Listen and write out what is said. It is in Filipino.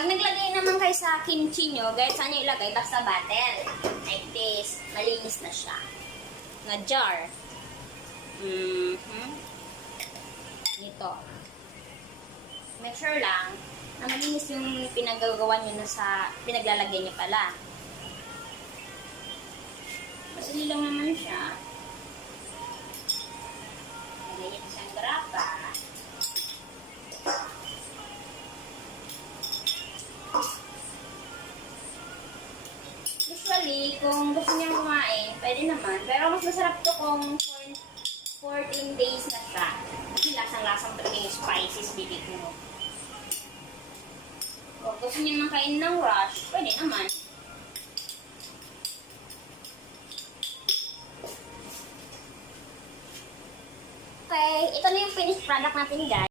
Pag naglagay naman kayo sa kimchi nyo, guys, saan nyo ilagay? Basta bottle. Like this. Malinis na siya. Na jar. Nito. Make sure lang na malinis yung pinagagawa nyo na sa pinaglalagay nyo pala. Madali lang naman siya. Ganyan siyang grapa. Usually, kung gusto niya kumain, pwede naman. Pero mas masarap to kung 14 days na siya. Kasi lasang-lasang talaga yung spices bibig mo. Kung gusto niya nang kain ng rush, pwede naman. Okay, ito na yung finished product natin, guys.